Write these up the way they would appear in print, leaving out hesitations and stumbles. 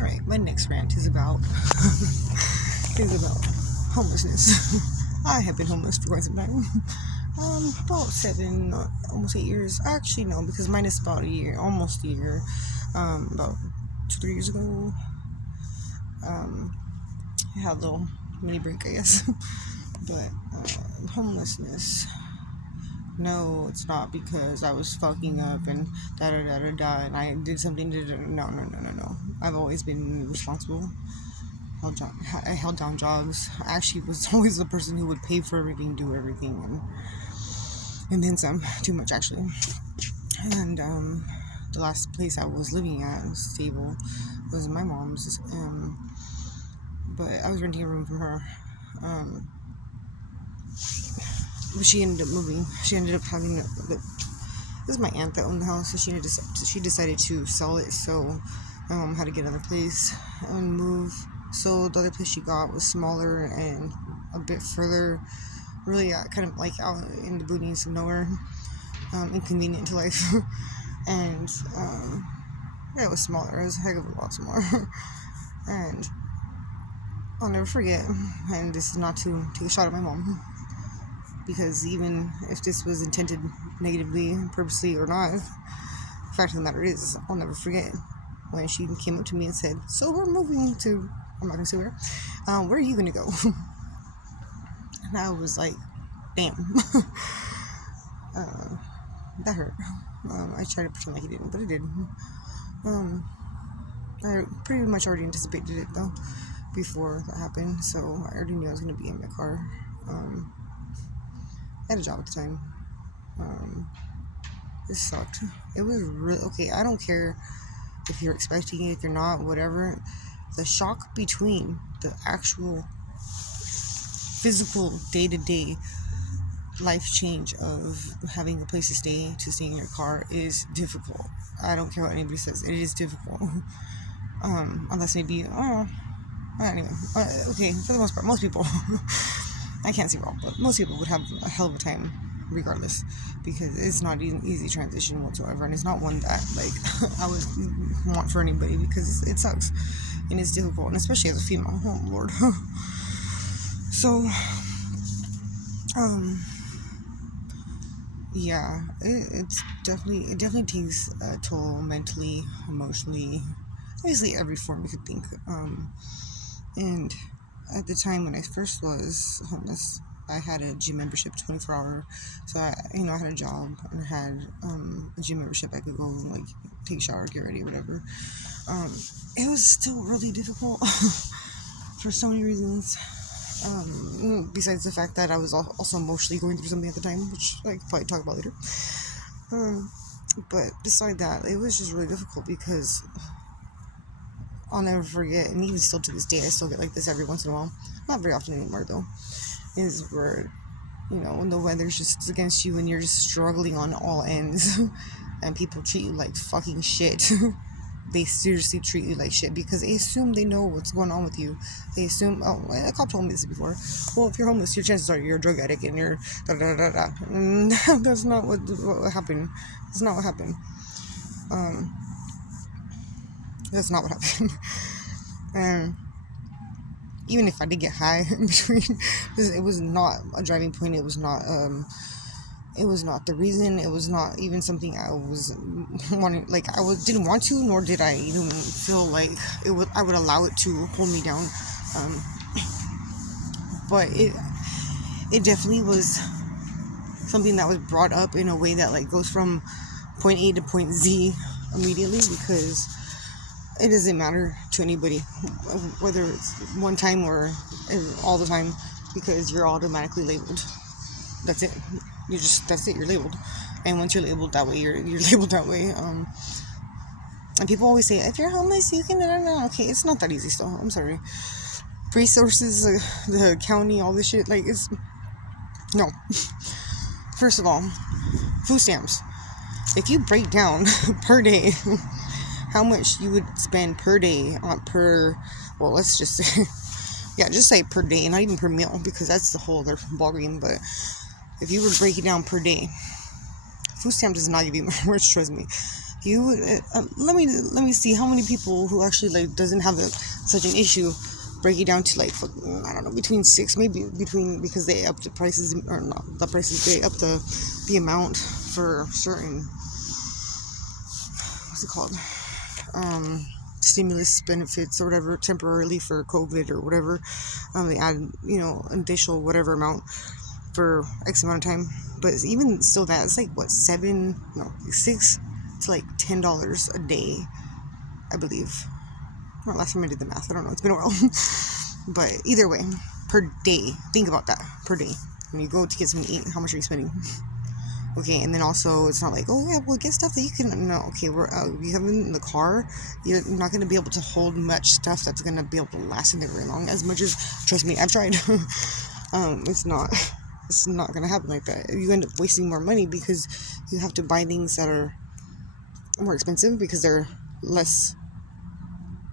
Alright, my next rant is about homelessness. I have been homeless for quite some time. About 7, almost 8 years. Actually, no, because mine is about a year, almost a year. About 2-3 years ago. I had a little mini break, I guess. But homelessness. No, it's not because I was fucking up and and I did something. No. I've always been responsible. I held down jobs. I actually was always the person who would pay for everything, do everything, and then some. Too much, actually. And the last place I was living at, stable, was my mom's. But I was renting a room from her. But she ended up moving. She ended up having this is my aunt that owned the house, so she decided to sell it. So my mom had to get another place and move. So the other place she got was smaller and a bit further, really kind of like out in the boonies of nowhere, inconvenient to life. And yeah, it was smaller. It was a heck of a lot smaller. And I'll never forget. And this is not to take a shot at my mom, because even if this was intended negatively, purposely or not, the fact of the matter is, I'll never forget when she came up to me and said, "So we're moving to," I'm not gonna say where are you gonna go? And I was like, damn. That hurt. I tried to pretend like it didn't, but it did. I pretty much already anticipated it though before that happened, so I already knew I was gonna be in my car. I had a job at the time. It sucked. It was really okay. I don't care if you're expecting it, if you're not, whatever. The shock between the actual physical day-to-day life change of having a place to stay in your car is difficult. I don't care what anybody says. It is difficult. Unless maybe, anyway. Okay, for the most part, most people, I can't say all, but most people would have a hell of a time regardless, because it's not an easy transition whatsoever, and it's not one that I would want for anybody, because it sucks and it's difficult, and especially as a female. Oh Lord. So yeah, it definitely takes a toll mentally, emotionally, obviously every form you could think. And at the time when I first was homeless, I had a gym membership, 24-hour. So I had a job and I had a gym membership. I could go and take a shower, get ready, whatever. It was still really difficult for so many reasons. Besides the fact that I was also emotionally going through something at the time, which I could probably talk about later. But beside that, it was just really difficult, because I'll never forget, and even still to this day, I still get like this every once in a while. Not very often anymore, though. Is where, when the weather's just against you and you're just struggling on all ends, and people treat you like fucking shit. They seriously treat you like shit because they assume they know what's going on with you. They assume, a cop told me this before. Well, if you're homeless, your chances are you're a drug addict and you're da-da-da-da. And that's not what happened. That's not what happened. That's not what happened. And even if I did get high in between, it was not a driving point. It was not the reason. It was not even something I was wanting. Didn't want to, nor did I even feel like I would allow it to hold me down. But it definitely was something that was brought up in a way that goes from point A to point Z immediately, because it doesn't matter to anybody whether it's one time or all the time, because you're automatically labeled. That's it. That's it. You're labeled. And once you're labeled that way, you're labeled that way. And people always say, if you're homeless, you can, no. Okay, it's not that easy still. I'm sorry. Resources, the county, all this shit, no. First of all, food stamps. If you break down per day how much you would spend per day let's just say, just say per day, not even per meal, because that's the whole other ballgame. But if you were to break it down per day, food stamp does not give you much, trust me. let me see how many people who actually like doesn't have such an issue break it down to like I don't know, between six, maybe between, because they up the prices, or not the prices, they up the amount for certain, what's it called, stimulus benefits or whatever, temporarily for COVID or whatever. They add, additional whatever amount for X amount of time. But even still, that it's like what, $6 to like $10 a day, I believe. Well, last time I did the math, I don't know, it's been a while. But either way, per day, think about that, per day. When you go to get something to eat, how much are you spending? Okay, and then also, it's not like, oh yeah, well, get stuff that you can, no, okay, you have in the car, you're not going to be able to hold much stuff that's going to be able to last in there very long, as much as, trust me, I've tried. It's not going to happen like that. You end up wasting more money because you have to buy things that are more expensive because they're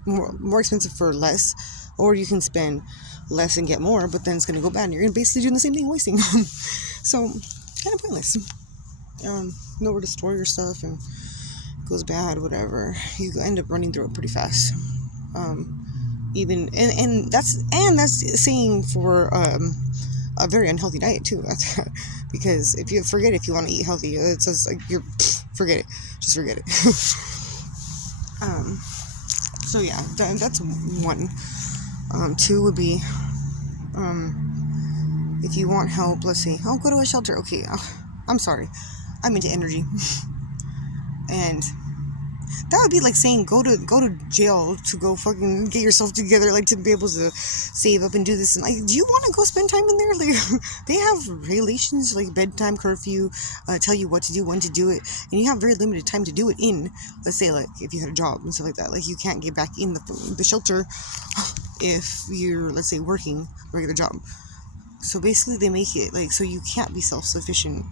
more expensive for less, or you can spend less and get more, but then it's going to go bad and you're basically doing the same thing, wasting. So kind of pointless. Nowhere to store your stuff, and it goes bad, whatever, you end up running through it pretty fast. Even and that's saying for a very unhealthy diet too. Because if you want to eat healthy, it's just like forget it, just forget it. So yeah, that's one. Two would be, if you want help, let's say, go to a shelter. Okay, I'm sorry, I'm into energy. And that would be like saying go to jail to go fucking get yourself together, like to be able to save up and do this. And like, do you want to go spend time in there? Like, they have regulations like bedtime curfew, tell you what to do, when to do it, and you have very limited time to do it in. Let's say like if you had a job and stuff like that, like you can't get back in the shelter if you're, let's say, working a regular job. So basically, they make it like so you can't be self-sufficient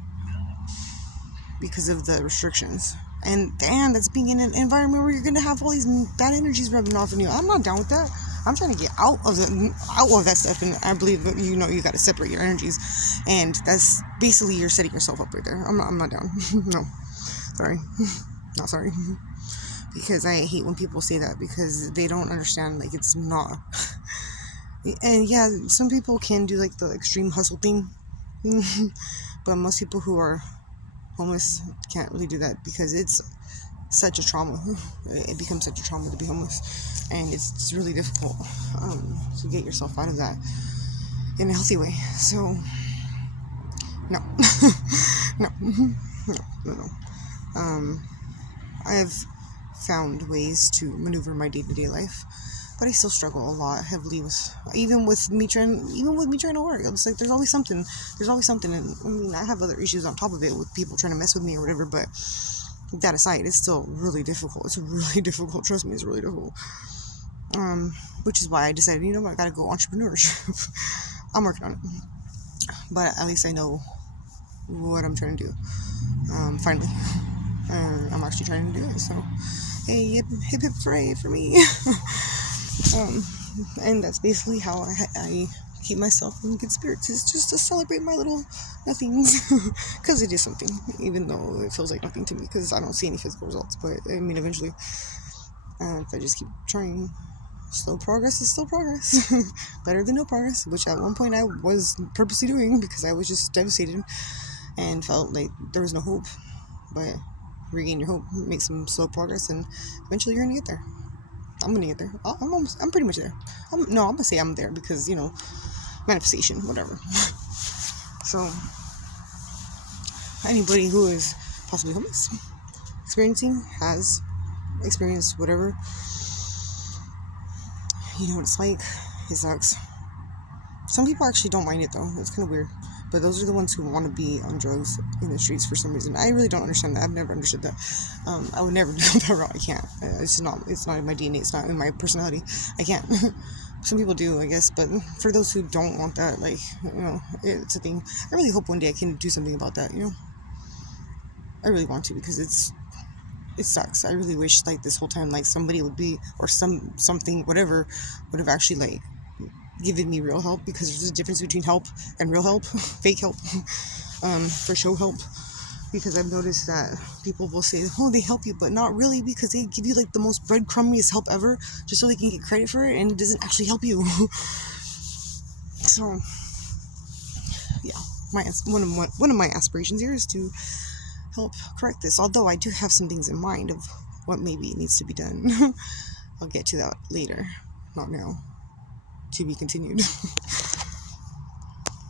because of the restrictions. And that's being in an environment where you're gonna have all these bad energies rubbing off on you. I'm not down with that. I'm trying to get out of that stuff, and I believe that you got to separate your energies, and that's basically you're setting yourself up right there. I'm not down. No, sorry, not sorry. Because I hate when people say that, because they don't understand, like, it's not. And yeah, some people can do like the extreme hustle thing, but most people who are homeless can't really do that, because it's such a trauma. It becomes such a trauma to be homeless, and it's really difficult to get yourself out of that in a healthy way. So no. No. I've found ways to maneuver my day-to-day life, but I still struggle a lot heavily with me trying to work. It's like there's always something, and I mean, I have other issues on top of it with people trying to mess with me or whatever, but that aside, it's still really difficult. It's really difficult, trust me, it's really difficult. Which is why I decided, I gotta go entrepreneurship. I'm working on it, but at least I know what I'm trying to do. Finally, I'm actually trying to do it, so hey, hip hip hooray for me. And that's basically how I keep myself in good spirits, is just to celebrate my little nothings, because it is something, even though it feels like nothing to me, because I don't see any physical results. But I mean, eventually, if I just keep trying, slow progress is still progress. Better than no progress, which at one point I was purposely doing, because I was just devastated and felt like there was no hope. But regain your hope, make some slow progress, and eventually you're gonna get there. I'm gonna get there. I'm pretty much there. I'm gonna say I'm there, because manifestation, whatever. So anybody who is possibly homeless, has experienced whatever, you know what it's like. It sucks. Some people actually don't mind it though. It's kind of weird. But those are the ones who want to be on drugs in the streets for some reason. I really don't understand that. I've never understood that. I would never do that route. I can't. It's not in my DNA. It's not in my personality. I can't. Some people do, I guess. But for those who don't want that, like, it's a thing. I really hope one day I can do something about that, I really want to, because it sucks. I really wish, like, this whole time, like, somebody would be, or something, whatever, would have actually, like, given me real help, because there's a difference between help and real help. Fake help, for show help. because I've noticed that people will say, oh, they help you, but not really, because they give you like the most breadcrumbiest help ever just so they can get credit for it, and it doesn't actually help you. So yeah, one of my aspirations here is to help correct this, although I do have some things in mind of what maybe needs to be done. I'll get to that later, not now. To be continued.